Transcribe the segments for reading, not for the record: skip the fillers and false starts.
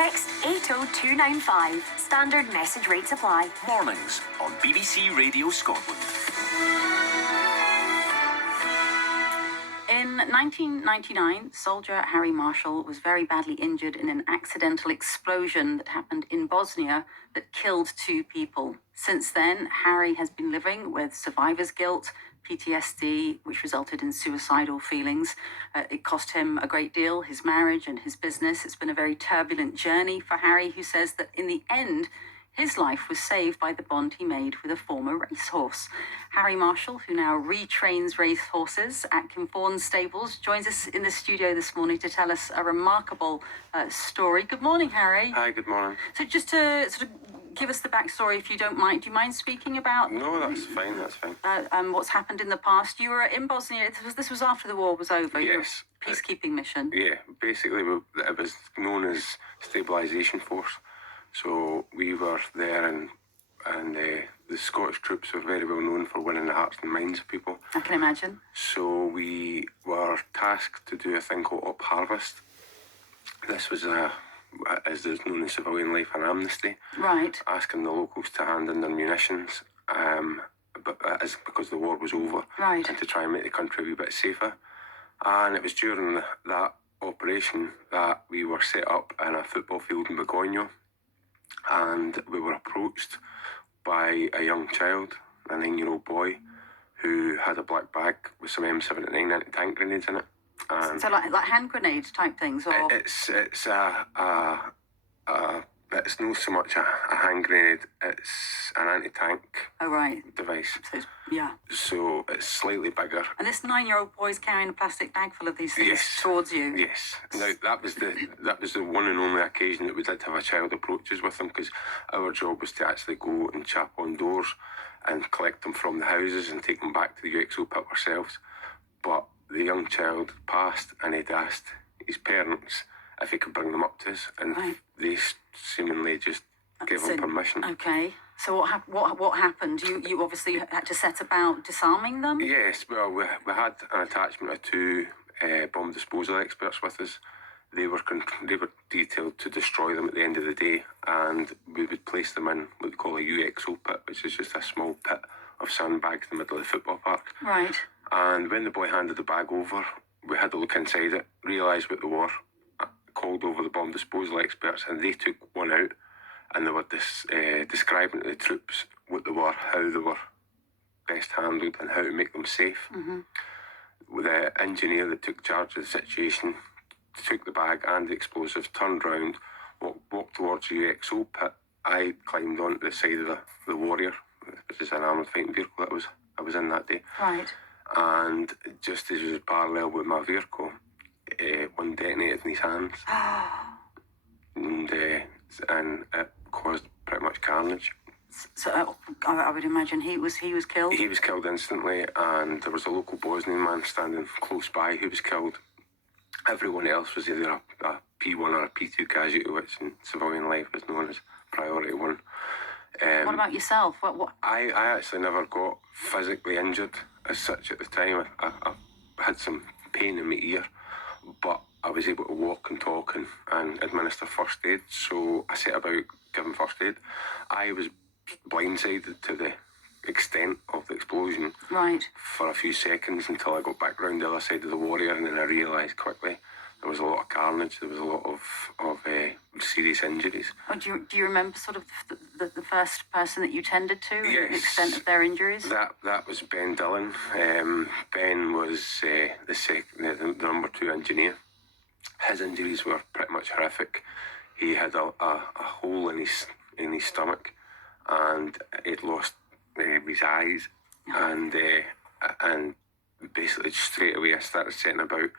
Text 80295. Standard message rates apply. Mornings on BBC Radio Scotland. In 1999, soldier Harry Marshall was very badly injured in an accidental explosion that happened in Bosnia that killed 2 people. Since then, Harry has been living with survivor's guilt, PTSD, which resulted in suicidal feelings. It cost him a great deal, his marriage and his business. It's been a very turbulent journey for Harry, who says that in the end, his life was saved by the bond he made with a former racehorse. Harry Marshall, who now retrains racehorses at Kinfawn Stables, joins us in the studio this morning to tell us a remarkable story. Good morning, Harry. Hi, good morning. So just to sort of give us the backstory, if you don't mind. Do you mind speaking about... No, that's fine, that's fine. What's happened in the past? You were in Bosnia. This was after the war was over. Yes. Your peacekeeping mission. Yeah, basically it was known as Stabilisation Force. So we were there, and the Scottish troops were very well known for winning the hearts and minds of people. I can imagine. So we were tasked to do a thing called Up Harvest. This was as is known in civilian life, an amnesty. Right. Asking the locals to hand in their munitions, but because the war was over. Right. And to try and make the country a wee bit safer. And it was during that operation that we were set up in a football field in Begonia. And we were approached by a young child, a 9-year-old boy, who had a black bag with some M79 anti-tank grenades in it. And so like hand grenade type things, or it's not so much a hand grenade. It's an anti-tank device. So yeah. So it's slightly bigger. And this 9-year-old boy is carrying a plastic bag full of these things towards you. Yes. Now that was the one and only occasion that we did have a child approach us with them, because our job was to actually go and chap on doors and collect them from the houses and take them back to the UXO pit ourselves. But the young child passed, and he'd asked his parents if he could bring them up to us, and they seemingly just gave him permission. Okay. So what happened? You obviously had to set about disarming them? Yes. Well, we had an attachment of 2 bomb disposal experts with us. They were detailed to destroy them at the end of the day, and we would place them in what we call a UXO pit, which is just a small pit of sandbags in the middle of the football park. Right. And when the boy handed the bag over, we had to look inside it, realise what they were, called over the bomb disposal experts, and they took one out, and they were describing to the troops what they were, how they were best handled, and how to make them safe. Mm-hmm. The engineer that took charge of the situation took the bag and the explosives, turned round, walked towards the UXO pit. I climbed onto the side of the Warrior, which is an armoured fighting vehicle that I was in that day. Right. And just as it was parallel with my vehicle, one detonated in his hands. and it caused pretty much carnage. So I would imagine he was killed? He was killed instantly, and there was a local Bosnian man standing close by who was killed. Everyone else was either a P1 or a P2 casualty, which in civilian life is known as priority 1. What about yourself? What? I actually never got physically injured as such at the time. I had some pain in my ear, but I was able to walk and talk and administer first aid, so I set about giving first aid. I was blindsided to the extent of the explosion for a few seconds until I got back round the other side of the Warrior, and then I realised quickly there was a lot of carnage, there was a lot of serious injuries. Oh, do you remember sort of the first person that you tended to, yes, the extent of their injuries? That was Ben Dillon. Ben was the number 2 engineer. His injuries were pretty much horrific. He had a hole in his stomach, and he'd lost his eyes, and basically straight away I started setting about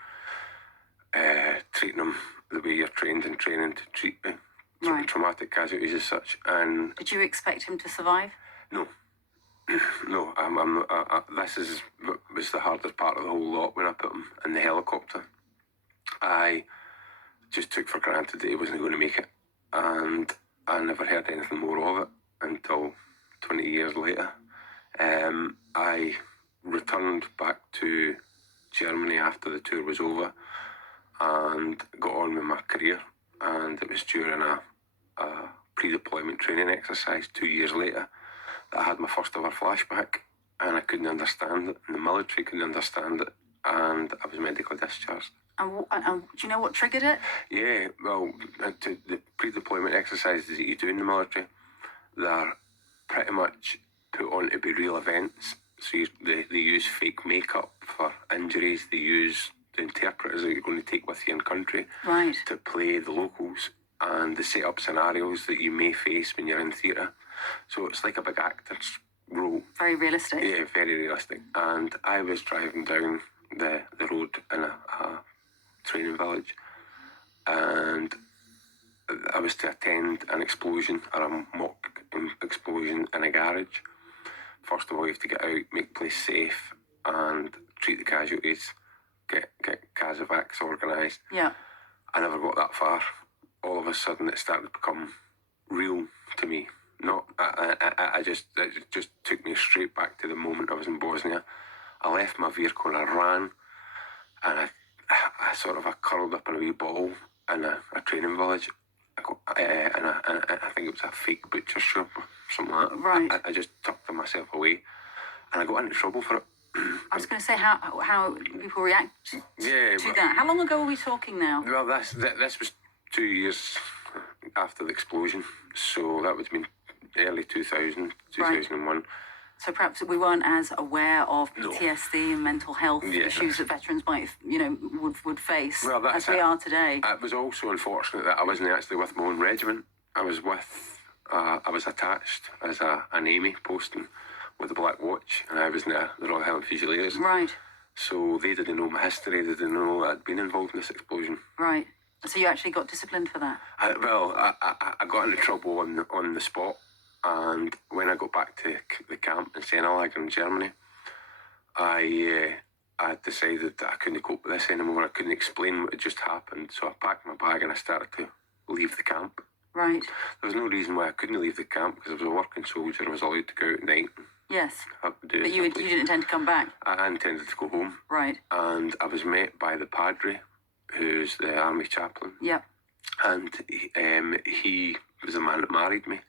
treating him the way you're trained in training to treat traumatic casualties as such. And did you expect him to survive? No. No, this was the hardest part of the whole lot. When I put him in the helicopter, I just took for granted that he wasn't going to make it, and I never heard anything more of it until 20 years later. I returned back to Germany after the tour was over and got on with my career, and it was during a pre-deployment training exercise 2 years later that I had my first ever flashback, and I couldn't understand it, and the military couldn't understand it, and I was medically discharged. And do you know what triggered it? Yeah, well, the pre-deployment exercises that you do in the military, they're pretty much put on to be real events. So they use fake makeup for injuries. They use the interpreters that you're going to take with you in country Right. to play the locals, and they set up scenarios that you may face when you're in theatre. So it's like a big actor's role. Very realistic. Yeah, very realistic. And I was driving down the road in a training village, and I was to attend an explosion, or a mock explosion in a garage. First of all, you have to get out, make the place safe, and treat the casualties, get casevacs organised. Yeah. I never got that far. All of a sudden, it started to become real to me. It just took me straight back to the moment I was in Bosnia. I left my vehicle and I ran, and I curled up in a wee ball in a training village. And I think it was a fake butcher shop or something like that. Right. I just tucked myself away, and I got into trouble for it. I was going to say how people react to But- that. How long ago are we talking now? Well, this was 2 years after the explosion, so that would have been early 2000, 2001. So perhaps we weren't as aware of PTSD and mental health issues that veterans might, would face as we are today. It was also unfortunate that I wasn't actually with my own regiment. I was attached as an AME posting with the Black Watch, and I was in the Royal Highland Fusiliers. Right. So they didn't know my history. They didn't know I'd been involved in this explosion. Right. So you actually got disciplined for that? I got into trouble on the spot. And when I got back to the camp in Senelager in Germany, I decided that I couldn't cope with this anymore. I couldn't explain what had just happened. So I packed my bag and I started to leave the camp. Right. There was no reason why I couldn't leave the camp, because I was a working soldier. I was allowed to go out at night. Yes. But you didn't intend to come back? I intended to go home. Right. And I was met by the padre, who's the army chaplain. Yeah. And he was the man that married me.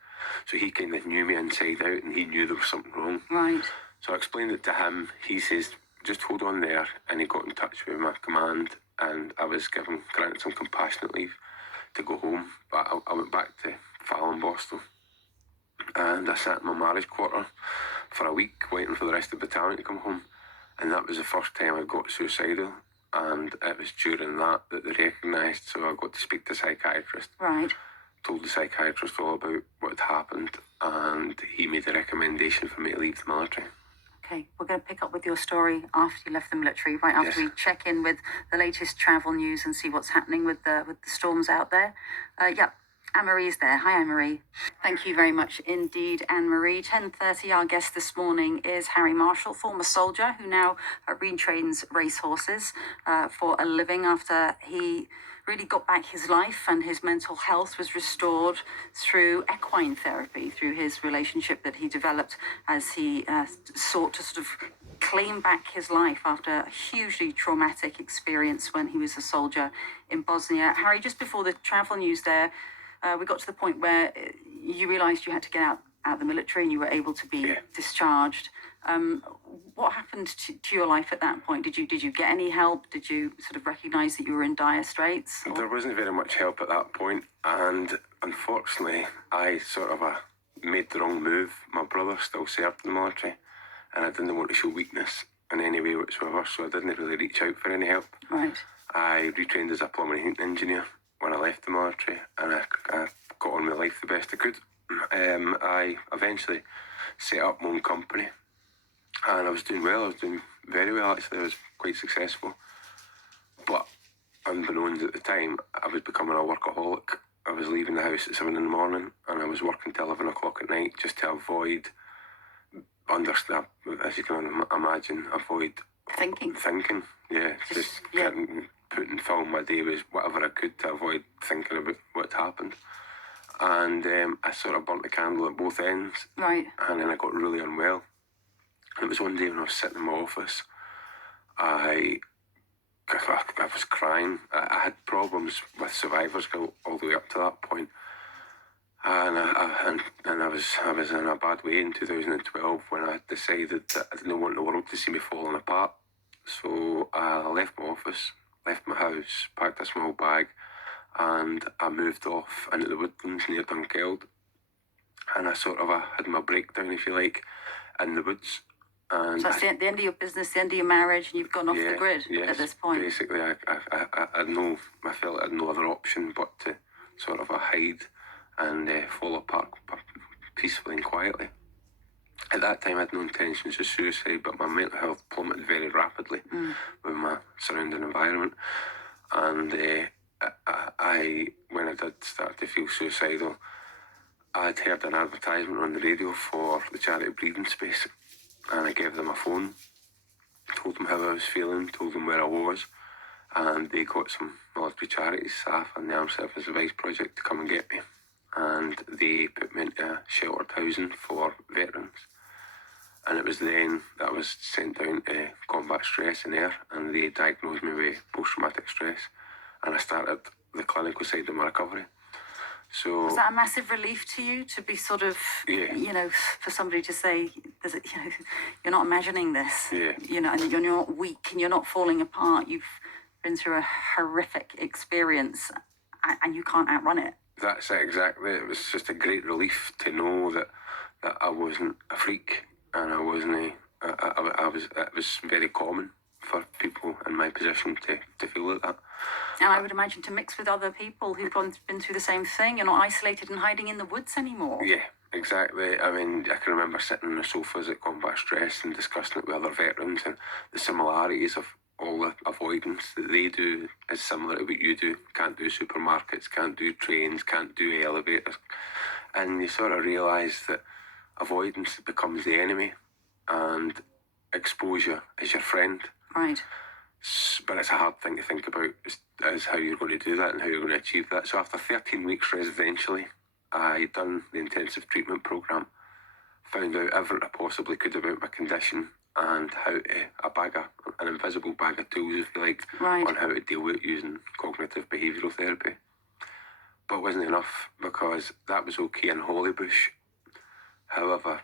So he kind of knew me inside out, and he knew there was something wrong. Right. So I explained it to him. He says, just hold on there. And he got in touch with my command, and I was granted some compassionate leave to go home. But I went back to Fallon, Boston, and I sat in my marriage quarter for a week waiting for the rest of the battalion to come home. And that was the first time I got suicidal. And it was during that they recognised. So I got to speak to a psychiatrist. Right. Told the psychiatrist all about what had happened, and he made a recommendation for me to leave the military. Okay, we're going to pick up with your story after you left the military, right after we check in with the latest travel news and see what's happening with the storms out there. Anne-Marie's there. Hi, Anne-Marie. Thank you very much indeed, Anne-Marie. 10:30, our guest this morning is Harry Marshall, former soldier who now retrains racehorses for a living after he really got back his life and his mental health was restored through equine therapy, through his relationship that he developed as he sought to sort of claim back his life after a hugely traumatic experience when he was a soldier in Bosnia. Harry, just before the travel news there, we got to the point where you realised you had to get out the military and you were able to be discharged. What happened to your life at that point? Did you get any help? Did you sort of recognise that you were in dire straits? There wasn't very much help at that point, and unfortunately I sort of made the wrong move. My brother still served in the military, and I didn't want to show weakness in any way whatsoever, so I didn't really reach out for any help. Right. I retrained as a plumbing and heating engineer when I left the military, and I got on with life the best I could. I eventually set up my own company, and I was doing well. I was doing very well, actually. I was quite successful. But unbeknownst at the time, I was becoming a workaholic. I was leaving the house at 7 in the morning, and I was working till 11 o'clock at night just to avoid, as you can imagine, avoid thinking, yeah. Just putting film my day was whatever I could to avoid thinking about what happened. And I sort of burnt the candle at both ends. Right. And then I got really unwell. And it was one day when I was sitting in my office, I I was crying. I had problems with survivor's guilt all the way up to that point. And I was in a bad way in 2012 when I decided that I didn't want the world to see me falling apart. So I left my office, left my house, packed a small bag, and I moved off into the woodlands near Dunkeld. And I sort of had my breakdown, if you like, in the woods. And So that's the end of your business, the end of your marriage, and you've gone off the grid at this point. Basically, I felt I had no other option but to sort of hide and fall apart peacefully and quietly. At that time, I had no intentions of suicide, but my mental health plummeted very rapidly with my surrounding environment. And when I did start to feel suicidal, I'd heard an advertisement on the radio for the charity Breathing Space, and I gave them a phone, told them how I was feeling, told them where I was, and they got some military charities staff and the Armed Service Advice Project to come and get me. And they put me into sheltered housing for veterans. And it was then that I was sent down to combat stress and air, and they diagnosed me with post-traumatic stress. And I started the clinical side of my recovery. So was that a massive relief to you to be sort of, for somebody to say, you're not imagining this, and you're not weak and you're not falling apart. You've been through a horrific experience and you can't outrun it. That's it, exactly. It was just a great relief to know that I wasn't a freak, and I wasn't it was very common for people in my position to feel like that. And I would imagine to mix with other people who've been through the same thing. You're not isolated and hiding in the woods anymore. Yeah, exactly. I mean, I can remember sitting on the sofas at Combat Stress and discussing it with other veterans, and the similarities of all the avoidance that they do is similar to what you do. Can't do supermarkets, can't do trains, can't do elevators. And you sort of realise that avoidance becomes the enemy and exposure is your friend. Right. But it's a hard thing to think about is how you're going to do that and how you're going to achieve that. So after 13 weeks residentially, I done the intensive treatment programme, found out everything I possibly could about my condition and how to, an invisible bag of tools, if you like, on how to deal with it using cognitive behavioural therapy. But it wasn't enough, because that was okay in Hollybush. However,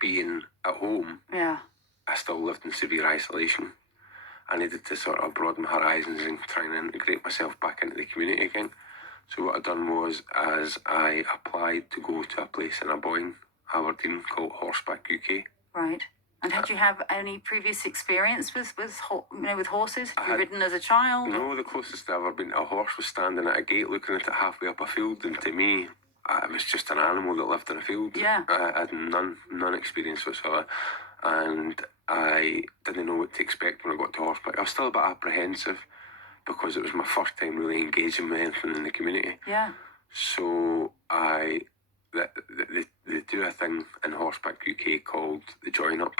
being at home, I still lived in severe isolation. I needed to sort of broaden my horizons and try and integrate myself back into the community again. So what I done was, as I applied to go to a place in Aboyne, Aberdeen, called Horseback UK. Right. And had you have any previous experience with horses? Have you ridden as a child? No, the closest I've ever been to a horse was standing at a gate looking at it halfway up a field, and to me, it was just an animal that lived in a field. Yeah. I had none experience whatsoever, and I didn't know what to expect when I got to horseback. I was still a bit apprehensive because it was my first time really engaging with anything in the community. Yeah. So they do a thing in Horseback UK called the Join Up.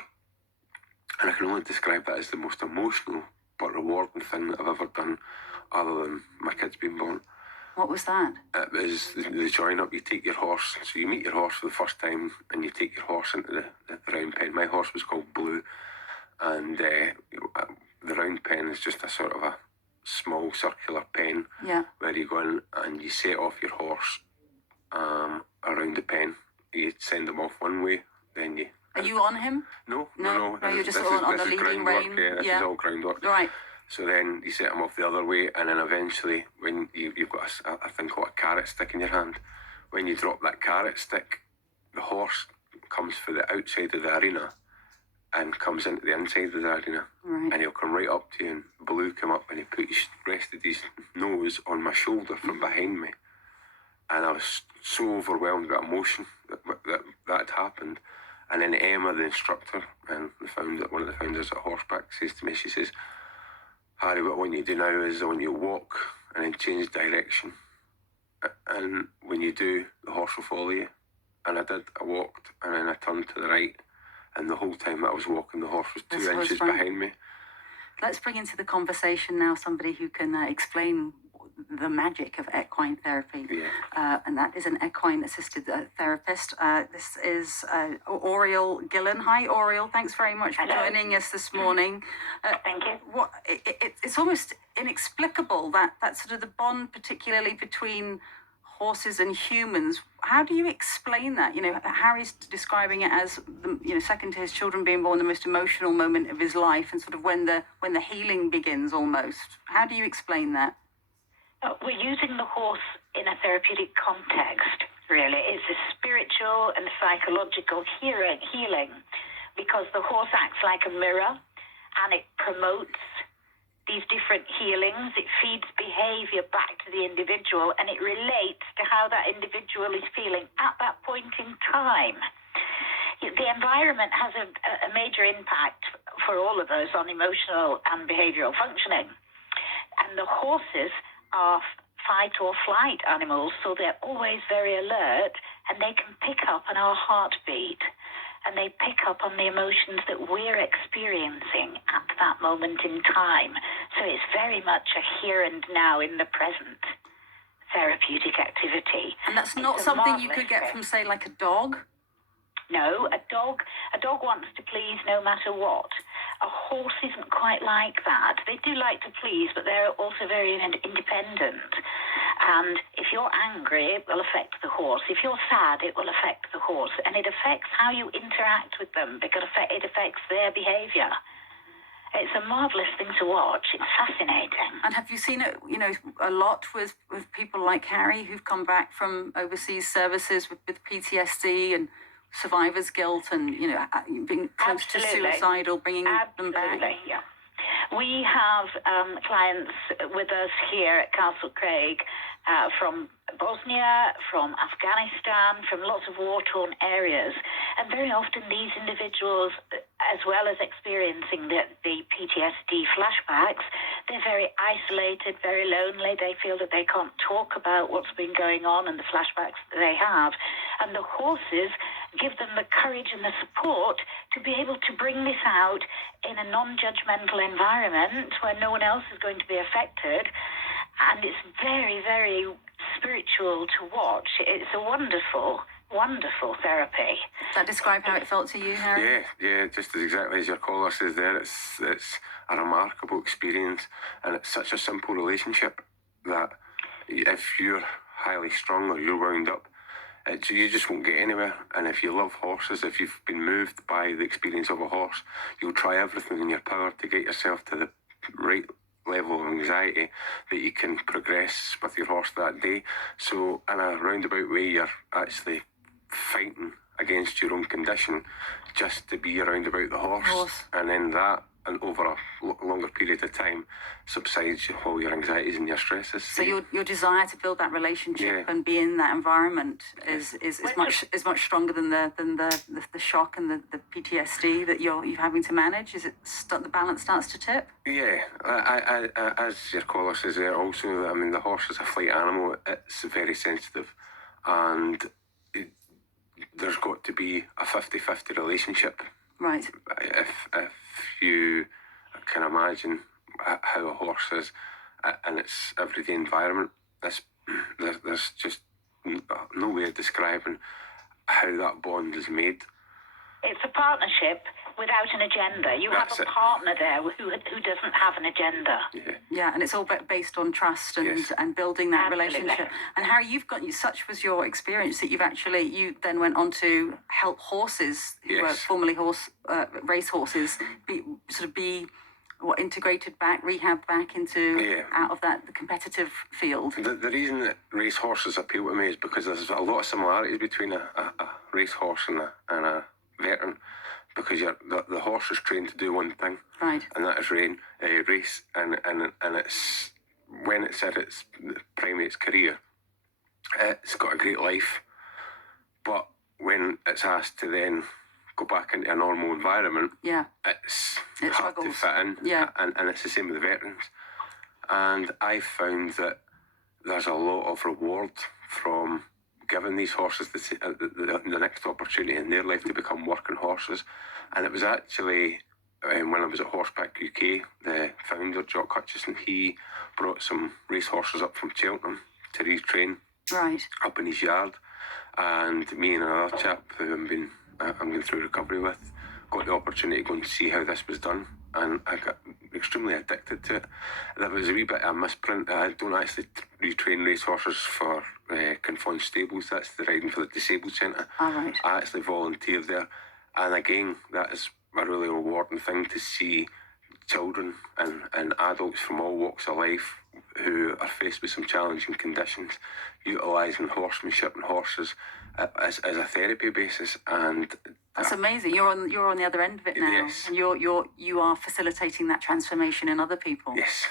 And I can only describe that as the most emotional but rewarding thing that I've ever done, other than my kids being born. What was that? It was the Join Up. You take your horse, so you meet your horse for the first time, and you take your horse into the round pen. My horse was called Blue, and the round pen is just a sort of a small circular pen where you go in and you set off your horse around the pen. You send them off one way, then you... Are you on him? No, you're just on the leading rein. This is all groundwork. Right. So then you set them off the other way, and then eventually, when you've got a thing called a carrot stick in your hand, when you drop that carrot stick, the horse comes for the outside of the arena and comes into the inside of the arena. Right. And he'll come right up to you, and Blue come up and he rested his nose on my shoulder from behind me. And I was so overwhelmed with emotion that had happened. And then Emma, the instructor, and one of the founders at Horseback, says to me, she says, "Harry, what I want you to do now is I want you to walk and then change direction. And when you do, the horse will follow you." And I did. I walked, and then I turned to the right, and the whole time that I was walking, the horse was 2 inches behind me. Let's bring into the conversation now somebody who can explain the magic of equine therapy. Yeah. And that is an equine assisted therapist. This is Oriel Gillen. Hi, Oriel. Thanks very much for joining us this morning. Thank you. It's almost inexplicable that sort of the bond, particularly between horses and humans. How do you explain that? You know, Harry's describing it as second to his children being born, the most emotional moment of his life, and sort of when the healing begins almost. How do you explain that? We're using the horse in a therapeutic context, really. It's a spiritual and psychological healing because the horse acts like a mirror and it promotes these different healings. It feeds behavior back to the individual and it relates to how that individual is feeling at that point in time. The environment has a major impact for all of us on emotional and behavioral functioning. And the horses are fight or flight animals, so they're always very alert and they can pick up on our heartbeat. And they pick up on the emotions that we're experiencing at that moment in time. So it's very much a here and now in the present therapeutic activity. And that's not something you could get from, say, like a dog? No, a dog wants to please no matter what. A horse isn't quite like that. They do like to please, but they're also very independent. And if you're angry, it will affect the horse. If you're sad, it will affect the horse. And it affects how you interact with them because it affects their behavior. It's a marvellous thing to watch. It's fascinating. And have you seen it, a lot with people like Harry who've come back from overseas services with PTSD and survivor's guilt and, being close to suicidal, bringing them back? Absolutely, yeah. We have clients with us here at Castle Craig from Bosnia, from Afghanistan, from lots of war-torn areas. And very often these individuals, as well as experiencing the PTSD flashbacks, they're very isolated, very lonely. They feel that they can't talk about what's been going on and the flashbacks that they have. And the horses give them the courage and the support to be able to bring this out in a non-judgmental environment where no one else is going to be affected. And it's very, very spiritual to watch. It's a wonderful, wonderful therapy. Does that describe how it felt to you, Harry? Yeah, just exactly as your caller says there. It's a remarkable experience, and it's such a simple relationship that if you're highly strung or you're wound up, you just won't get anywhere. And if you love horses, if you've been moved by the experience of a horse, you'll try everything in your power to get yourself to the right level of anxiety that you can progress with your horse that day. So in a roundabout way, you're actually fighting against your own condition just to be around about the horse. And then that, and over a longer period of time, subsides all your anxieties and your stresses. So your desire to build that relationship and be in that environment is much stronger than the shock and the PTSD that you're having to manage. Is it the balance starts to tip? Yeah, I, as your caller says there also, I mean, the horse is a flight animal. It's very sensitive, and there's got to be a 50-50 relationship. Right. If you can imagine how a horse is in its everyday environment, there's just no way of describing how that bond is made. It's a partnership without an agenda. You have a partner there who doesn't have an agenda. Yeah, and it's all based on trust and building that relationship. And Harry, such was your experience that you then went on to help horses who were formerly race horses be integrated back, rehab back into out of the competitive field. The reason that race horses appeal to me is because there's a lot of similarities between a race horse and a veteran, because the horse is trained to do one thing, right, and that is race, and it's when it's at its prime of its career, it's got a great life, but when it's asked to then go back into a normal environment, it's hard to fit in, and it's the same with the veterans. And I found that there's a lot of reward from giving these horses the next opportunity in their life to become working horses. And it was actually when I was at Horseback UK, the founder, Jock Hutchison, he brought some racehorses up from Cheltenham to retrain Right. up in his yard. And me and another chap who I'm going through recovery with, got the opportunity to go and see how this was done. And I got extremely addicted to it. There was a wee bit of a misprint. I don't actually retrain racehorses for confined stables. That's the riding for the disabled centre. All right. I actually volunteered there. And again, that is a really rewarding thing to see children and adults from all walks of life who are faced with some challenging conditions, utilising horsemanship and horses as a therapy basis. And That's amazing. You're on the other end of it now. Yes. And you are facilitating that transformation in other people. yes,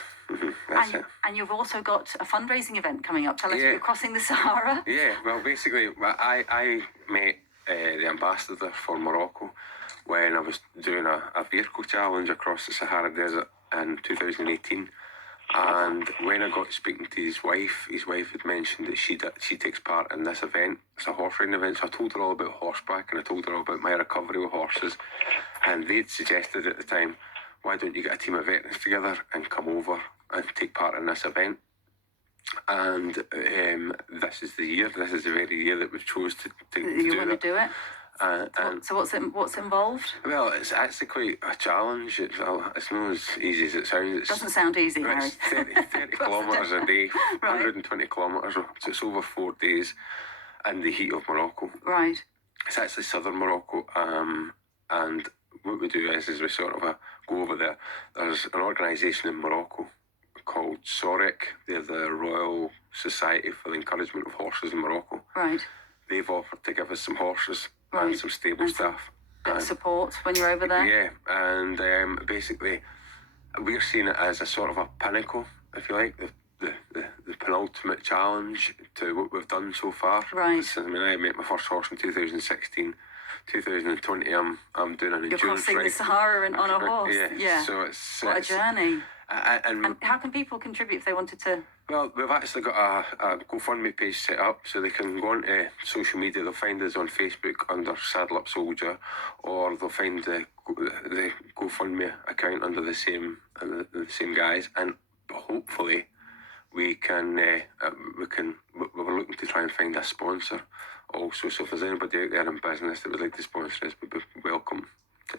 that's it. And you've also got a fundraising event coming up. Tell us, Yeah. you're crossing the Sahara. Yeah, well, basically, I met the ambassador for Morocco when I was doing a vehicle challenge across the Sahara Desert in 2018. And when I got speaking to his wife had mentioned that she takes part in this event. It's a horse riding event. So I told her all about horseback and I told her all about my recovery with horses. And they'd suggested at the time, why don't you get a team of veterans together and come over and take part in this event? And this is the very year that we've chose to You do want that. to do it? And So what's involved? well, it's actually quite a challenge. It's not as easy as it sounds. Doesn't sound easy, Harry. It's 30 kilometres a day, Right. 120 kilometres. So it's over 4 days in the heat of Morocco. Right. It's actually southern Morocco. And what we do is we sort of go over there. There's an organisation in Morocco called SOREC. They're the Royal Society for the Encouragement of Horses in Morocco. Right. They've offered to give us some horses Right. and some stable And some staff. Bit of And- support when you're over there. yeah, and basically, we're seeing it as a sort of a pinnacle, if you like, the penultimate challenge to what we've done so far. Right. I mean, I met my first horse in 2016. 2020, I'm doing an You're endurance crossing ride. the Sahara on a horse. Yeah. So it's What a journey. and And how can people contribute if they wanted to? well, we've actually got a GoFundMe page set up, so they can go onto social media. They'll find us on Facebook under Saddle Up Soldier, or they'll find the GoFundMe account under the same guys, and hopefully we're looking to try and find a sponsor also. So if there's anybody out there in business that would like to sponsor us, we'd be welcome.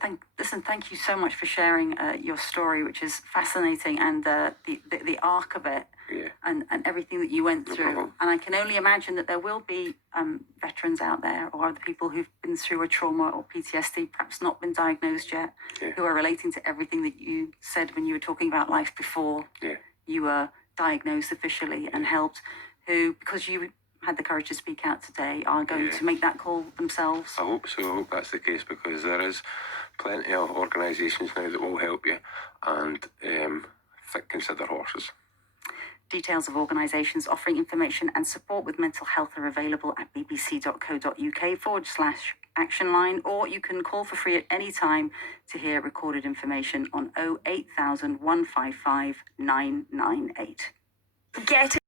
Thank you so much for sharing your story, which is fascinating, and the arc of it, Yeah. and everything that you went No through. problem. And I can only imagine that there will be veterans out there, or other people who've been through a trauma or PTSD, perhaps not been diagnosed yet, Yeah. who are relating to everything that you said when you were talking about life before Yeah. you were diagnosed officially and helped, who, because you had the courage to speak out today, are going Yeah. to make that call themselves. I hope so. I hope that's the case, because there is plenty of organisations now that will help you, and consider horses. Details of organisations offering information and support with mental health are available at bbc.co.uk/action line, or you can call for free at any time to hear recorded information on 08000 155 998. Get